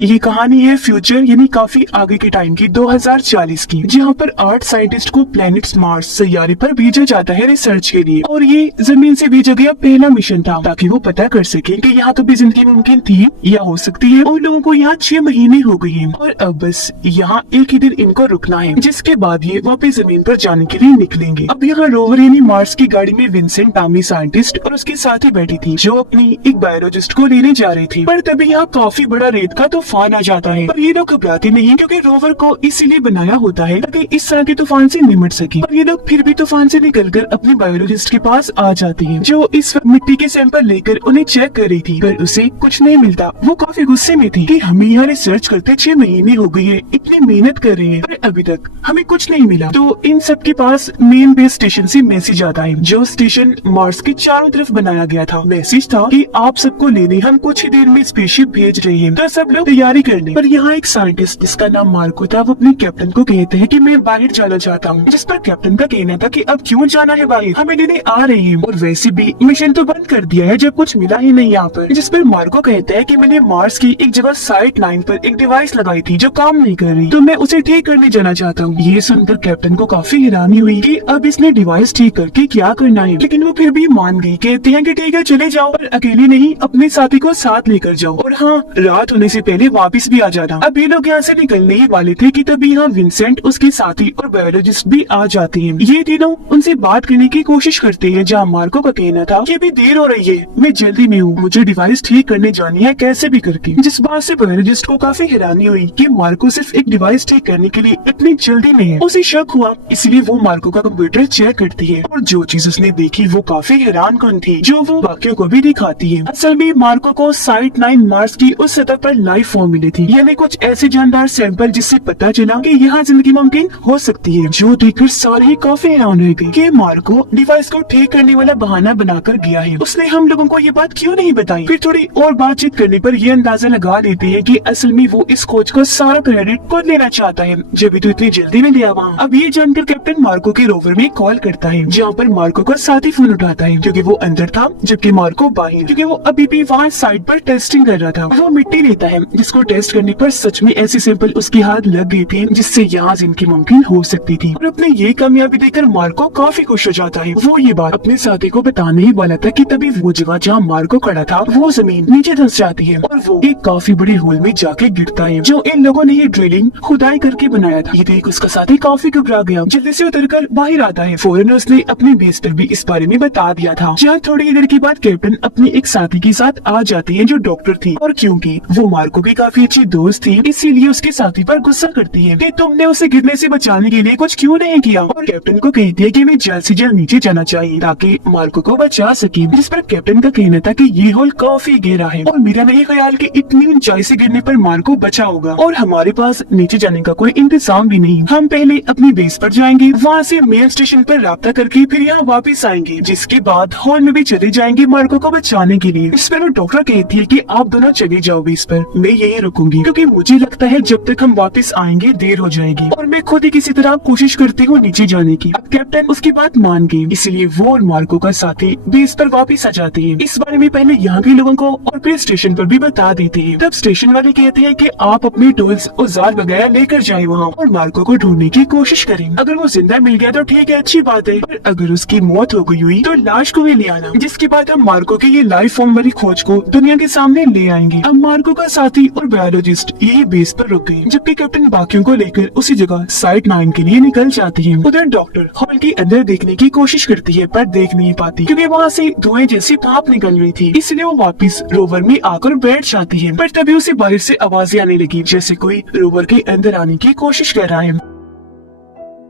ये कहानी है फ्यूचर यानी काफी आगे के टाइम की 2040 की, जहाँ पर 8 साइंटिस्ट को प्लेनेट मार्स सैयारे पर भेजा जाता है रिसर्च के लिए। और ये जमीन से भेजा गया पहला मिशन था ताकि वो पता कर सके कि यहाँ तो भी जिंदगी मुमकिन थी या हो सकती है। उन लोगों को यहाँ 6 महीने हो गए हैं और अब बस यहाँ एक ही दिन इनको रुकना है, जिसके बाद ये वापस जमीन पर जाने के लिए निकलेंगे। अब यहाँ रोवर यानी मार्स की गाड़ी में विंसेंट नामी साइंटिस्ट और उसके साथी बैठी थी जो अपनी एक बायोलॉजिस्ट को लेने जा रही थी। पर तभी यहाँ काफी बड़ा रेत का तूफान आ जाता है, पर ये लोग घबराते नहीं क्योंकि रोवर को इसीलिए बनाया होता है ताकि इस तरह के तूफान से निमट सके। और ये लोग फिर भी तूफान से निकलकर अपने बायोलॉजिस्ट के पास आ जाते हैं जो इस वक्त मिट्टी के सैंपल लेकर उन्हें चेक कर रही थी, पर उसे कुछ नहीं मिलता। वो काफी गुस्से में थी कि हमें यहाँ रिसर्च करते 6 महीने हो गए हैं, इतनी मेहनत कर रहे हैं पर अभी तक हमें कुछ नहीं मिला। तो इन सब के पास मेन बेस स्टेशन से मैसेज आता है, जो स्टेशन मार्स के चारों तरफ बनाया गया था। मैसेज था कि आप सबको लेने हम कुछ ही देर में स्पेसशिप भेज रहे हैं, तो सब लोग तैयारी कर लें। पर यहाँ एक साइंटिस्ट जिसका नाम मार्को था वो अपने कैप्टन को कहते हैं कि मैं बाहर जाना चाहता हूँ, जिस पर कैप्टन का कहना था कि अब क्यों जाना है बाहर, हमें लेने आ रहे हैं और वैसे भी मिशन तो बंद कर दिया है जब कुछ मिला ही नहीं यहाँ पर। जिस पर मार्को कहता है कि मैंने मार्स की एक जगह साइट 9 पर एक डिवाइस लगाई थी जो काम नहीं कर रही, तो मैं उसे ठीक करने जाना चाहता हूँ। ये सुनकर कैप्टन को काफी हैरानी हुई कि अब इसने डिवाइस ठीक करके क्या करना है, लेकिन वो फिर भी मान गई। कहते हैं कि ठीक है चले जाओ, पर अकेले नहीं अपने साथी को साथ लेकर जाओ, और हाँ रात होने से पहले वापस भी आ जाना। अब ये लोग यहाँ से निकलने ही वाले थे कि तभी यहाँ विंसेंट, उसके साथी और बायोलॉजिस्ट भी आ जाते हैं। ये तीनों उनसे बात करने की कोशिश करते हैं, जहाँ मार्को का कहना था कि अभी देर हो रही है, मैं जल्दी में हूँ, मुझे डिवाइस ठीक करने जानी है कैसे भी करके। जिस बात से बायोलॉजिस्ट को काफी हैरानी हुई कि मार्को सिर्फ एक डिवाइस ठीक करने के लिए इतनी जल्दी में है। उसे शक हुआ, इसलिए वो मार्को का कंप्यूटर चेक करती है और जो चीज उसने देखी वो काफी हैरान कन थी, जो वो बाकियों को भी दिखाती है। असल में मार्को को साइट 9 मार्स की उस सतह पर लाइफ फॉर्म मिली थी, यानी कुछ ऐसे जानदार सैंपल जिससे पता चला कि यहाँ जिंदगी मुमकिन हो सकती है। जो देखकर सारे ही काफी हैरान रह गए कि मार्को डिवाइस को ठीक करने वाला बहाना बनाकर गया है। उसने हम लोगों को ये बात क्यों नहीं बताई। फिर थोड़ी और बातचीत करने पर ये अंदाजा लगा लेते हैं कि असल में वो इस खोज का सारा क्रेडिट खुद लेना चाहता है, जब भी तो इतनी जल्दी में लिया वहाँ। अब ये जानकर कैप्टन मार्को के रोवर में कॉल करता है, जहाँ पर मार्को का साथी फोन उठाता है क्योंकि वो अंदर था जबकि मार्को बाहर, क्योंकि वो अभी भी वहाँ साइड पर टेस्टिंग कर रहा था। वो मिट्टी लेता है जिसको टेस्ट करने पर सच में ऐसे सैंपल उसके हाथ लग गए थे जिससे यहाँ जिंदगी मुमकिन हो सकती थी। और अपने ये कामयाबी देखकर मार्को काफी खुश हो जाता है। वो ये बात अपने साथी को बताने ही वाला था कि तभी वो जगह जहाँ मार्को खड़ा था वो जमीन नीचे धंस जाती है और वो एक काफी बड़े होल में जाके गिरता है, जो इन लोगों ने ये ड्रिलिंग खुदाई करके बनाया था। ये देख उसका साथी काफी घबरा गया, जल्दी से उतरकर बाहर आता है। फौरन उसने अपने बेस पर भी इस बारे में बता दिया था। जहाँ थोड़ी देर के बाद कैप्टन अपनी एक साथी के साथ आ जाती है जो डॉक्टर थी, और क्योंकि वो मार्को की काफी अच्छी दोस्त थी इसीलिए उसके साथी पर गुस्सा करती है कि तुमने उसे गिरने से बचाने के लिए कुछ क्यों नहीं किया, और कैप्टन को कहती है कि वे जल्द से जल्द नीचे जाना चाहिए ताकि मार्को को बचा सके। जिस पर कैप्टन का कहना था कि ये होल काफी गहरा है और मेरा नहीं ख्याल कि इतनी ऊंचाई से गिरने पर मार्को बचा होगा, और हमारे पास नीचे जाने का कोई इंतजाम भी नहीं। हम पहले अपनी बेस पर जाएंगे, वहाँ से मेन स्टेशन पर राब्ता करके फिर यहाँ वापस आएंगे, जिसके बाद हॉल में भी चले जाएंगे मार्को को बचाने के लिए। इस पर वो डॉक्टर कहती है कि आप दोनों चले जाओ बेस पर, मैं यही रुकूंगी क्योंकि मुझे लगता है जब तक हम वापस आएंगे देर हो जाएगी और मैं खुद ही किसी तरह कोशिश करती हूँ नीचे जाने की। अब कैप्टन उसकी बात मान गई, इसलिए वो और मार्को का साथी बेस पर वापस आ जाते हैं। इस बारे में पहले यहाँ के लोगों को और फिर स्टेशन पर भी बता देते हैं। तब स्टेशन वाले कहते हैं कि आप अपने टूल्स औजार वगैरह लेकर जाए वहाँ और मार्को को ढूंढने की कोशिश करें। अगर वो जिंदा मिल गया तो ठीक है, अच्छी बात है, पर अगर उसकी मौत हो गई हुई तो लाश को भी ले आना। जिसके बाद हम मार्को की ये लाइफ फॉर्म वाली खोज को दुनिया के सामने ले आएंगे। अब मार्को का साथी और बायोलॉजिस्ट यही बेस पर रुक गए, जबकि कैप्टन बाकियों को लेकर उसी जगह साइट 9 के लिए निकल जाती है। उधर डॉक्टर हॉल के अंदर देखने की कोशिश करती है पर देख नहीं पाती क्योंकि वहाँ से धुएं जैसी भाप निकल रही थी, इसलिए वो वापस रोवर में आकर बैठ जाती है। पर तभी उसे बाहर से आवाजें आने लगी जैसे कोई रोवर के अंदर आने की कोशिश कर रहा है।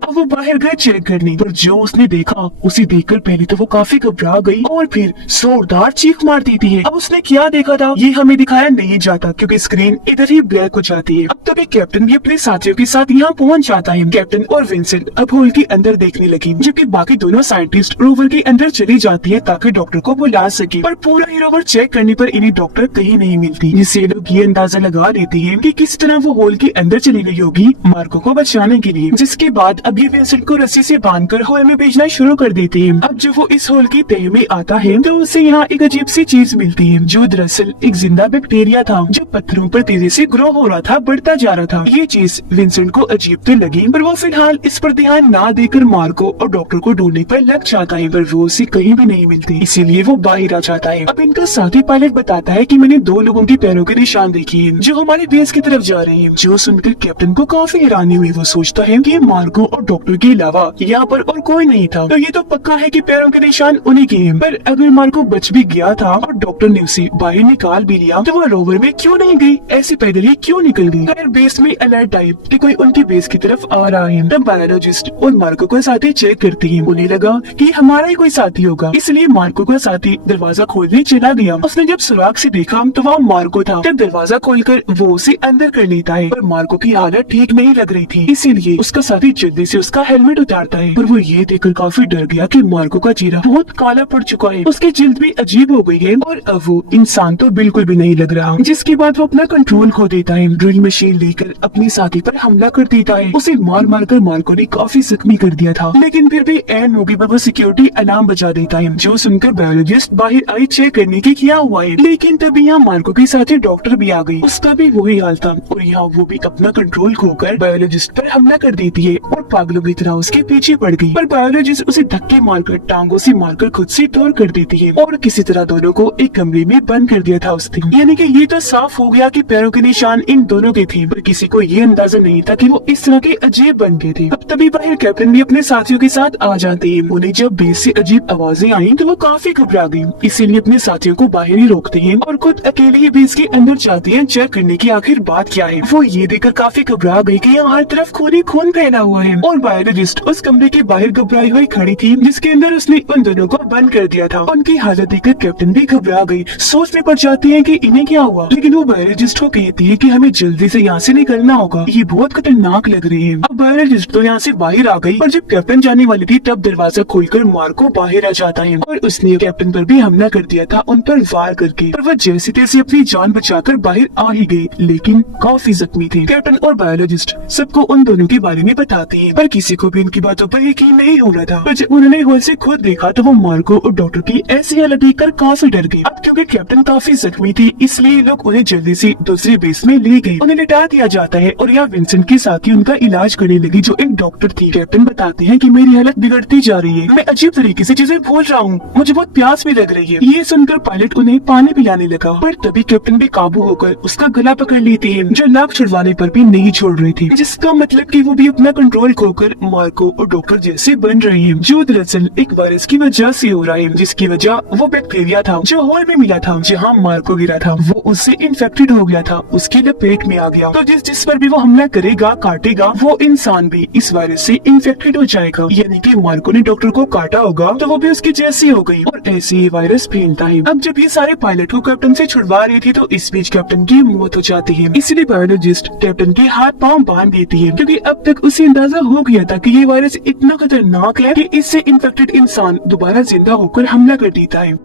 अब वो बाहर गए चेक करने, पर जो उसने देखा उसे देखकर पहले तो वो काफी घबरा गई और फिर जोरदार चीख मार देती है। अब उसने क्या देखा था ये हमें दिखाया नहीं जाता क्योंकि स्क्रीन इधर ही ब्लैक हो जाती है। अब तभी कैप्टन भी अपने साथियों के साथ यहाँ पहुँच जाता है। कैप्टन और विंसेंट अब होल के अंदर देखने लगी, जबकि बाकी दोनों साइंटिस्ट रोवर के अंदर चली जाती है ताकि डॉक्टर को बुला सके। पर पूरा ही रोवर चेक करने पर इन्हें डॉक्टर कहीं नहीं मिलती, जिससे लोग ये अंदाजा लगा लेते हैं कि किस तरह वो होल के अंदर चली गई होगी मार्को को बचाने के लिए। जिसके बाद अब भी विंसेंट को रस्सी से बांधकर हॉल में भेजना शुरू कर देते हैं। अब जब वो इस हॉल की तह में आता है तो उसे यहाँ एक अजीब सी चीज मिलती है, जो दरअसल एक जिंदा बैक्टीरिया था जो पत्थरों पर तेजी से ग्रो हो रहा था, बढ़ता जा रहा था। ये चीज विंसेंट को अजीब तो लगी, पर वो फिलहाल इस पर ध्यान ना देकर मार्को और डॉक्टर को ढूंढने पर लग जाता है, पर वो उसे कहीं भी नहीं मिलती, इसीलिए वो बाहर आ जाता है। अब इनका साथी पायलट बताता है कि मैंने 2 लोगों के पैरों के निशान देखे हैं जो हमारे बेस की तरफ जा रहे हैं। जो सुनकर कैप्टन को काफी हैरानी हुई। वो सोचता है कि मार्को और डॉक्टर के अलावा यहाँ पर और कोई नहीं था, तो ये तो पक्का है कि पैरों के निशान उन्हीं के हैं। पर अगर मार्को बच भी गया था और डॉक्टर ने उसे बाहर निकाल भी लिया, तो वो रोवर में क्यों नहीं गई, ऐसे पैदल ही क्यों निकल गई। खैर बेस में अलर्ट टाइप कि कोई उनकी बेस की तरफ आ रहा है। तब बायोलॉजिस्ट और मार्को का साथी चेक करती है। उन्हें लगा कि हमारा ही कोई साथी होगा, इसलिए मार्को का साथी दरवाजा खोलने चला गया। उसने जब सुराग से देखा तो वहाँ मार्को था। जब दरवाजा खोलकर वो उसे अंदर कर लेता है, पर मार्को की हालत ठीक नहीं लग रही थी, इसीलिए उसका साथी जल्दी से उसका हेलमेट उतारता है। पर वो ये देखकर काफी डर गया कि मार्को का चेहरा बहुत काला पड़ चुका है, उसकी जिल्द भी अजीब हो गई है और अब वो इंसान तो बिल्कुल भी नहीं लग रहा। जिसके बाद वो अपना कंट्रोल खो देता है, ड्रिल मशीन लेकर अपने साथी पर हमला कर देता है। उसे मार मार कर मार्को ने काफी जख्मी कर दिया था, लेकिन फिर भी एन मौके पर वो सिक्योरिटी अलार्म बजा देता है, जो सुनकर बायोलॉजिस्ट बाहर आई चेक करने की क्या हुआ है। लेकिन तभी यहाँ मार्को के साथ डॉक्टर भी आ गई, उसका भी वही हाल था और यहाँ वो भी अपना कंट्रोल खोकर बायोलॉजिस्ट पर हमला कर देती है और पागलों की तरह उसके पीछे पड़ गई। पर बायोलॉजिस्ट उसे धक्के मारकर टांगों से मारकर खुद से दूर कर देती है और किसी तरह दोनों को एक कमरे में बंद कर दिया था उसने। यानी कि ये तो साफ हो गया कि पैरों के निशान इन दोनों के थे, पर किसी को ये अंदाजा नहीं था कि वो इस तरह के अजीब बन गए थे। अब तभी बाहर कैप्टन भी अपने साथियों के साथ आ जाते हैं। उन्हें जब बेस से अजीब आवाजें आई तो वो काफी घबरा गई, इसीलिए अपने साथियों को बाहर ही रोकते हैं और खुद अकेले ही बेस के अंदर जाते हैं चेक करने की आखिर बात क्या है। वो ये देखकर काफी घबरा गई कि यहाँ हर तरफ खून ही खून फैला हुआ है और बायोलॉजिस्ट उस कमरे के बाहर घबराई हुई खड़ी थी जिसके अंदर उसने उन दोनों को बंद कर दिया था। उनकी हालत देखकर कैप्टन भी घबरा गई, सोचने पड़ जाती है कि इन्हें क्या हुआ, लेकिन वो बायोलॉजिस्ट को कहती है कि हमें जल्दी से यहाँ से निकलना होगा, ये बहुत खतरनाक लग रही है। अब बायोलॉजिस्ट तो यहाँ से बाहर आ गई और जब कैप्टन जाने वाली थी तब दरवाजा खोलकर मार्को बाहर आ जाता है और उसने कैप्टन पर भी हमला कर दिया था, उन पर वार करके। पर वो जैसे तैसे अपनी जान बचाकर बाहर आ ही गई, लेकिन काफी जख्मी थे। कैप्टन और बायोलॉजिस्ट सबको उन दोनों के बारे में बताते हैं, पर किसी को भी उनकी बातों पर यकीन नहीं हो रहा था। पर जब उन्होंने हॉल से खुद देखा तो वो मार्को और डॉक्टर की ऐसी हालत देखकर काफी डर गए। अब क्योंकि कैप्टन काफी जख्मी थी, इसलिए लोग उन्हें जल्दी से दूसरे बेस में ले गए। उन्हें लिटा दिया जाता है और यहाँ विंसेंट के साथ ही उनका इलाज करने लगी, जो एक डॉक्टर थी। कैप्टन बताते हैं कि मेरी हालत बिगड़ती जा रही है, मैं अजीब तरीके से चीजें भूल रहा हूँ, मुझे बहुत प्यास भी लग रही है। ये सुनकर पायलट उन्हें पानी पिलाने लगा, पर तभी कैप्टन भी काबू होकर उसका गला पकड़ लेते हैं, जो नाक छुड़वाने पर भी नहीं छोड़ रहे थे, जिसका मतलब कि वो भी अपना कंट्रोल खोकर मार्को और डॉक्टर जैसे बन रहे हैं, जो दरअसल एक वायरस की वजह से हो रहा है, जिसकी वजह वो बैक्टीरिया था जो हॉल में मिला था, जहाँ मार्को गिरा था वो उससे इन्फेक्टेड हो गया था, उसके लपेट में आ गया। तो जिस पर भी वो हमला करेगा, काटेगा, वो इंसान भी इस वायरस से इन्फेक्टेड हो जाएगा। यानी कि मार्को ने डॉक्टर को काटा होगा तो वो भी उसकी जैसी हो गई और ऐसे ही वायरस फैलता है। अब जब ये सारे पायलट को कैप्टन से छुड़वा रही थी तो इस बीच कैप्टन की मौत हो जाती है, इसलिए बायोलॉजिस्ट कैप्टन के हाथ पांव बांध देती है, क्योंकि अब तक उसे अंदाजा हो गया था कि ये वायरस इतना खतरनाक है कि इससे इन्फेक्टेड इंसान दोबारा जिंदा होकर हमला कर देता है।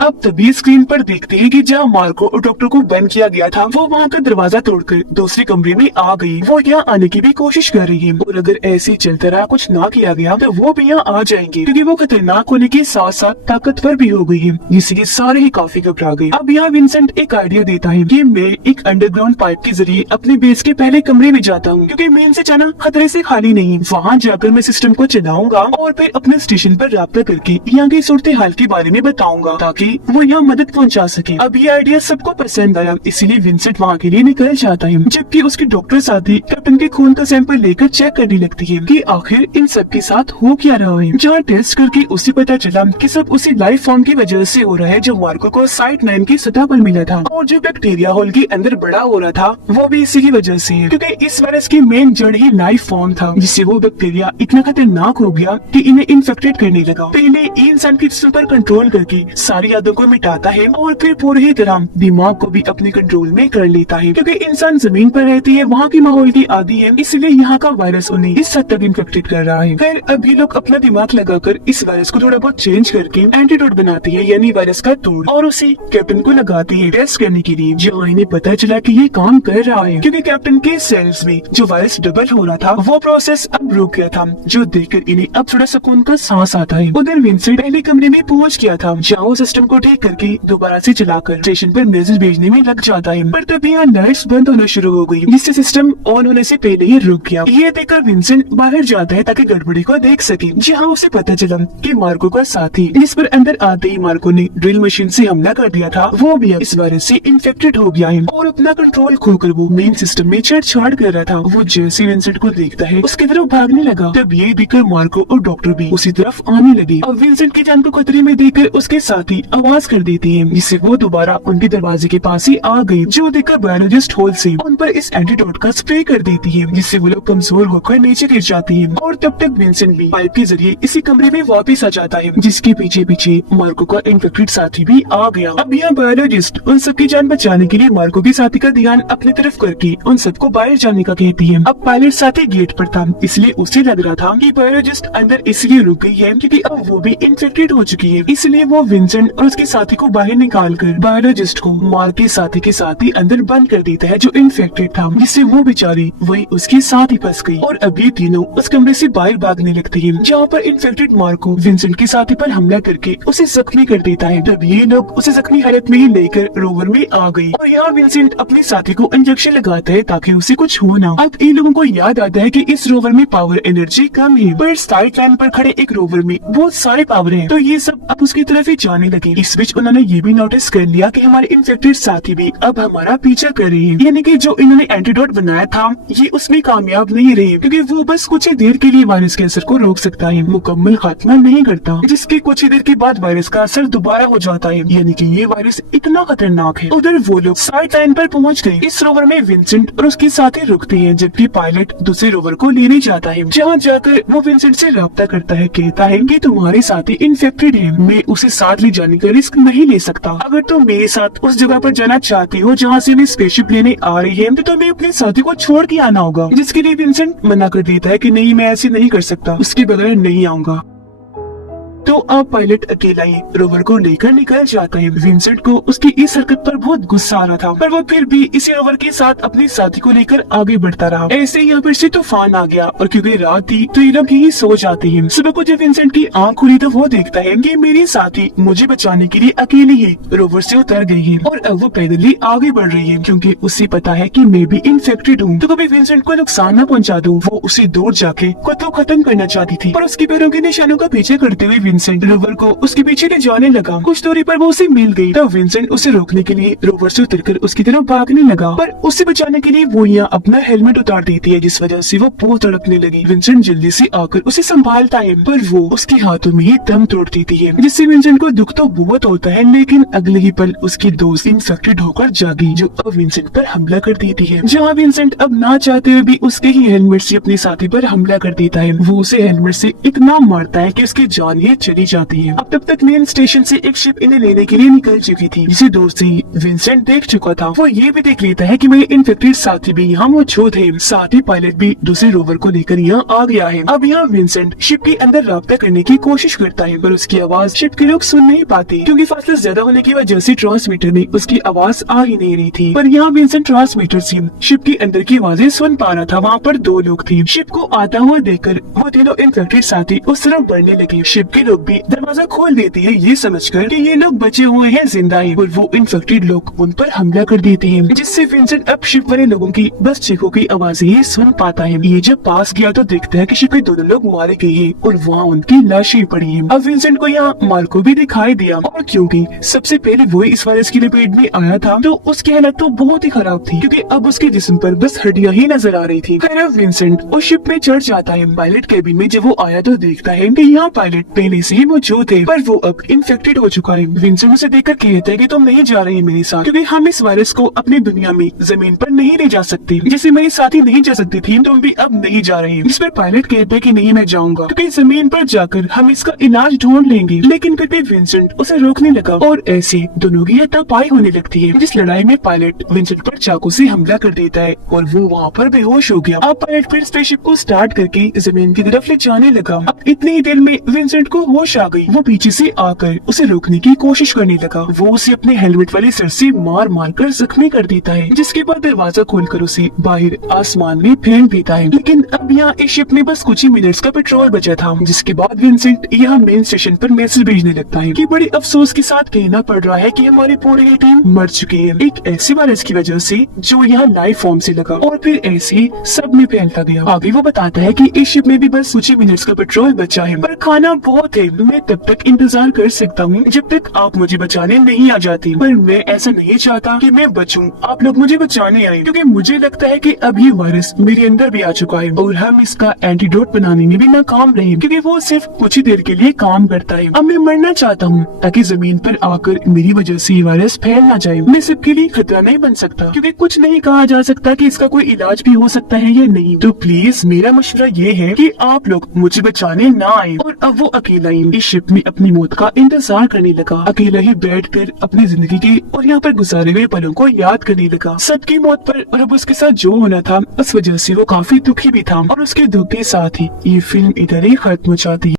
अब तभी स्क्रीन पर देखते हैं कि जहाँ मार्को और डॉक्टर को बंद किया गया था वो वहाँ का दरवाजा तोड़कर दूसरे कमरे में आ गई। वो यहाँ आने की भी कोशिश कर रही है और अगर ऐसे चलता रहा, कुछ ना किया गया तो वो भी यहाँ आ जाएंगे, क्योंकि वो खतरनाक होने के साथ साथ ताकतवर भी हो गई है, जिससे सारे ही काफी घबरा गए। अब यहाँ विंसेंट एक आइडिया देता है कि मैं एक अंडरग्राउंड पाइप के जरिए अपने बेस के पहले कमरे में जाता हूँ, क्योंकि मेन से जाना खतरे से खाली नहीं। वहाँ जाकर मैं सिस्टम को चलाऊंगा और फिर अपने स्टेशन पर राब्ता करके यहाँ की सूरत हाल के बारे में बताऊंगा, ताकि वो यहाँ मदद पहुंचा सके। अब ये आइडिया सबको पसंद आया, इसीलिए विंसेंट वहाँ के लिए निकल जाता है, जबकि उसके डॉक्टर साथी कैप्टन के खून का सैंपल लेकर चेक करने लगती है कि आखिर इन सब के साथ हो क्या रहा है। जहाँ टेस्ट करके उसे पता चला कि सब उसी लाइफ फॉर्म की वजह से हो रहा है जो मार्को को साइट 9 की सतह पर मिला था, और जो बैक्टीरिया होल के अंदर बड़ा हो रहा था वो भी इसी की वजह से है, क्योंकि इस वायरस की मेन जड़ ही लाइफ फॉर्म था, जिससे वो बैक्टीरिया इतना खतरनाक हो गया कि इन्हें इन्फेक्टेड करने लगा। पहले इंसान के जिस्म पर कंट्रोल करके सारी यादों को मिटाता है और फिर पूरी ही तरह दिमाग को भी अपने कंट्रोल में कर लेता है। क्योंकि इंसान जमीन पर रहती है, वहाँ की माहौल की आदी है, इसलिए यहाँ का वायरस उन्हें इस हद तक इन्फेक्टेड कर रहा है। फिर अभी लोग अपना दिमाग लगाकर इस वायरस को थोड़ा बहुत चेंज करके एंटीडोट बनाती है, यानी वायरस का तोड़, और उसे कैप्टन को लगाती है टेस्ट करने के लिए। जहाँ इन्हें पता चला कि ये काम कर रहा है, क्योंकि कैप्टन के सेल्स में जो वायरस डबल हो रहा था वो प्रोसेस अब रुक गया था, जो देखकर इन्हें अब थोड़ा सुकून का सांस आता है। उधर विंसेंट पहले कमरे में पहुंच गया था, जहाँ वो सिस्टम को ठीक करके दोबारा से चलाकर स्टेशन पर मैसेज भेजने में लग जाता है। पर तभी यहाँ लाइट्स बंद होना शुरू हो गई, जिससे सिस्टम ऑन होने से पहले ही रुक गया। ये देखकर विंसेंट बाहर जाता है ताकि गड़बड़ी को देख सके। जहाँ उसे पता चला कि मार्को का साथी, जिस पर अंदर आते ही मार्को ने ड्रिल मशीन से हमला कर दिया था, वो भी इस वायरस से इन्फेक्टेड हो गया है और अपना कंट्रोल खोकर वो मेन सिस्टम में छेड़छाड़ कर रहा था। वो जैसे विंसेंट को देखता है उसकी तरफ भागने लगा। तब ये देखकर मार्को और डॉक्टर भी उसी तरफ आने लगे। अब विंसेंट की जान को खतरे में देखकर उसके साथी आवाज कर देती है, जिससे वो दोबारा उनके दरवाजे के पास ही आ गई। जो देखकर बायोलॉजिस्ट होल से उन पर इस एंटीडोट का स्प्रे कर देती है, जिससे वो लोग कमजोर होकर नीचे गिर जाते हैं। और तब तक विंसेंट भी पाइप के जरिए इसी कमरे में वापस आ जाता है, जिसके पीछे पीछे मार्को का इन्फेक्टेड साथी भी आ गया। अब यह बायोलॉजिस्ट उन सबकी जान बचाने के लिए मार्को के साथी का ध्यान अपनी तरफ करके उन सबको बाहर जाने का कहती है। अब पायलट साथी गेट पर था, इसलिए उसे लग रहा था कि बायोलॉजिस्ट अंदर इसलिए रुक गई है क्योंकि अब वो भी इन्फेक्टेड हो चुकी है। इसलिए वो विंसेंट और उसके साथी को बाहर निकालकर बायोलॉजिस्ट को मार के साथी के साथ ही अंदर बंद कर देता है, जो इन्फेक्टेड था, जिससे वो बेचारी वही उसके साथ ही फंस गई। और अभी तीनों उस कमरे से बाहर भागने लगते हैं, जहाँ पर इन्फेक्टेड मार्को विंसेंट के साथी पर हमला करके उसे जख्मी कर देता है। तब ये लोग उसे जख्मी हालत में ही लेकर रोवर में आ गई और यहाँ विंसेंट अपने साथी को इंजेक्शन लगाता है ताकि उसे कुछ हो ना। अब इन लोगों को याद आता है कि इस रोवर में पावर एनर्जी कम है, पर साइड लाइन पर खड़े एक रोवर में बहुत सारे पावर है, तो ये सब अब उसकी तरफ ही जाने लगे। इस बीच उन्होंने ये भी नोटिस कर लिया कि हमारे इन्फेक्टेड साथी भी अब हमारा पीछा कर रहे हैं, यानी कि जो इन्होंने एंटीडोट बनाया था ये उसमें कामयाब नहीं रहे, क्योंकि वो बस कुछ ही देर के लिए वायरस के असर को रोक सकता है, मुकम्मल खात्मा नहीं करता, जिसके कुछ ही देर के बाद वायरस का असर दोबारा हो जाता है, यानी कि ये वायरस इतना खतरनाक है। उधर वो लोग साइड लाइन पर पहुंच गए। इस रोवर में विंसेंट और उसके साथी रुकते हैं, जबकि पायलट दूसरे रोवर को लेने जाता है। जहाँ जाकर वो विंसेंट से राब्ता करता है, कहता है कि तुम्हारे साथी इन्फेक्टेड है, मैं उसे साथ ले जाने का रिस्क नहीं ले सकता। अगर तुम मेरे साथ उस जगह पर जाना चाहते हो जहाँ से मैं स्पेसशिप लेने आ रही है, तो तुम्हें अपने साथी को छोड़ के आना होगा। जिसके लिए विंसेंट मना कर देता है कि नहीं, मैं ऐसे नहीं कर सकता, उसके बगैर नहीं आऊंगा। तो अब पायलट अकेला ही रोवर को लेकर निकल जाता है। विंसेंट को उसकी इस हरकत पर बहुत गुस्सा आ रहा था, पर वो फिर भी इसी रोवर के साथ अपने साथी को लेकर आगे बढ़ता रहा। ऐसे यहाँ पर से तूफान आ गया और क्योंकि रात थी तो ये लोग यही सो जाते हैं। सुबह को जब विंसेंट की आँख खुली तो वो देखता है कि मेरी साथी मुझे बचाने के लिए अकेली ही रोवर से उतर गई है और अब वो पैदल ही आगे बढ़ रही है, क्योंकि उसे पता है कि मैं भी इन्फेक्टेड हूँ, तो कभी विंसेंट को नुकसान न पहुँचा दूँ। वो उसे दूर जाके खुद को खत्म करना चाहती थी, पर उसके पैरों के निशानों का पीछे करते हुए विंसेंट रोवर को उसके पीछे ले जाने लगा। कुछ दूरी पर वो उसे मिल गई, तब विंसेंट उसे रोकने के लिए रोवर से उतरकर उसकी तरफ भागने लगा, पर उसे बचाने के लिए वो यहाँ अपना हेलमेट उतार देती है, जिस वजह से वो बहुत तड़पने लगी। विंसेंट जल्दी से आकर उसे संभालता है, पर वो उसके हाथों में ही दम तोड़ देती है, जिससे विंसेंट को दुख तो बहुत होता है, लेकिन अगले ही पल उसकी दोस्त इन्फेक्टेड होकर जागी, जो अब विंसेंट पर हमला कर देती है। जहाँ विंसेंट अब ना चाहते हुए भी उसके ही हेलमेट से अपने साथी पर हमला कर देता है। वो उसे हेलमेट से इतना मारता है कि उसकी जान ही चली जाती है। अब तब तक मेन स्टेशन से एक शिप इन्हें लेने के लिए निकल चुकी थी, जिसे दूर से ही विंसेंट देख चुका था। वो ये भी देख लेता है कि मेरे इन्फेक्टेड साथी भी यहाँ मौजूद है। साथ ही पायलट भी दूसरे रोवर को लेकर यहाँ आ गया है। अब यहाँ विंसेंट शिप के अंदर राब्ता करने की कोशिश करता है, पर उसकी आवाज शिप के लोग सुन नहीं पाते, क्योंकि फासला ज्यादा होने की वजह से ट्रांसमीटर में उसकी आवाज आ ही नहीं रही थी। पर यहाँ विंसेंट ट्रांसमीटर से शिप के अंदर की आवाजें सुन पा रहा था। वहाँ पर दो लोग थे। शिप को आता हुआ देखकर वो तीनों इन्फेक्टेड साथी उस तरफ बढ़ने लगे। शिप के लोग भी दरवाजा खोल देते हैं, ये समझकर कि ये लोग बचे हुए हैं, जिंदा हैं, और वो इन्फेक्टेड लोग उन पर हमला कर देते हैं, जिससे विंसेंट अब शिप वाले लोगों की बस चीखों की आवाजें ही सुन पाता है। ये जब पास गया तो देखता है कि शिप के दोनों लोग मारे गए हैं और वहाँ उनकी लाशें पड़ी है। अब विंसेंट को यहाँ मार्को भी दिखाई दिया, और क्योंकि सबसे पहले वो इस वायरस की लपेट में आया था, तो उसकी हालत तो बहुत ही खराब थी, क्योंकि अब उसके जिस्म पर बस हड्डियां ही नजर आ रही थी। फिर अब विंसेंट उस शिप में चढ़ जाता है। पायलट केबिन में जब वो आया तो देखता है कि यहाँ पायलट पहले पहले से ही मौजूद है, पर वो अब इन्फेक्टेड हो चुका है। विंसेंट उसे देखकर कहता है कि तुम नहीं जा रही मेरे साथ, क्योंकि हम इस वायरस को अपनी दुनिया में जमीन पर नहीं ले जा सकते। जैसे मेरे साथी नहीं जा सकती थी, तुम भी अब नहीं जा रही। जिस पर पायलट कहता है कि नहीं, मैं जाऊंगा, क्योंकि जमीन पर जाकर हम इसका इलाज ढूंढ लेंगे। लेकिन फिर भी विंसेंट उसे रोकने लगा और ऐसे दोनों की हाथापाई होने लगती है, जिस लड़ाई में पायलट विंसेंट पर चाकू से हमला कर देता है और वो वहाँ पर बेहोश हो गया। अब पायलट फिर स्पेसशिप को स्टार्ट करके जमीन की तरफ ले जाने लगा। अब इतनी ही देर में विंसेंट को होश आ गई। वो पीछे से आकर उसे रोकने की कोशिश करने लगा। वो उसे अपने हेलमेट वाले सर से मार मार कर जख्मी कर देता है, जिसके बाद दरवाजा खोलकर उसे बाहर आसमान में फेंक देता है। लेकिन अब यहाँ इस शिप में बस कुछ ही मिनट्स का पेट्रोल बचा था, जिसके बाद विंसेंट यहाँ मेन स्टेशन पर मैसेज भेजने लगता है कि बड़े अफसोस के साथ कहना पड़ रहा है कि हमारी पूरी टीम मर चुकी है, एक ऐसी वायरस की वजह से जो यहाँ लाइफ फॉर्म से लगा और फिर ऐसे सब में फैलता गया। आगे वो बताता है कि इस शिप में भी बस कुछ ही मिनट्स का पेट्रोल बचा है, पर खाना बहुत है। मैं तब तक इंतजार कर सकता हूँ जब तक आप मुझे बचाने नहीं आ जाती, पर मैं ऐसा नहीं चाहता कि मैं बचूं, आप लोग मुझे बचाने आए, क्योंकि मुझे लगता है कि अब ये वायरस मेरे अंदर भी आ चुका है और हम इसका एंटीडोट बनाने में भी नाकाम रहे, क्योंकि वो सिर्फ कुछ ही देर के लिए काम करता है। अब मैं मरना चाहता हूँ ताकि जमीन पर आकर मेरी वजह से ये वायरस फैल ना जाए। मैं सबके लिए खतरा नहीं बन सकता, क्योंकि कुछ नहीं कहा जा सकता कि इसका कोई इलाज भी हो सकता है या नहीं। तो प्लीज मेरा मशवरा ये है कि आप लोग मुझे बचाने ना आए। और अब वो अकेला ही इस शिप में अपनी मौत का इंतजार करने लगा, अकेला ही बैठकर अपनी जिंदगी के और यहाँ पर गुजारे हुए पलों को याद करने लगा। सबकी मौत पर और अब उसके साथ जो होना था, उस वजह से वो काफी दुखी भी था और उसके दुख के साथ ही ये फिल्म इधर ही खत्म हो जाती है।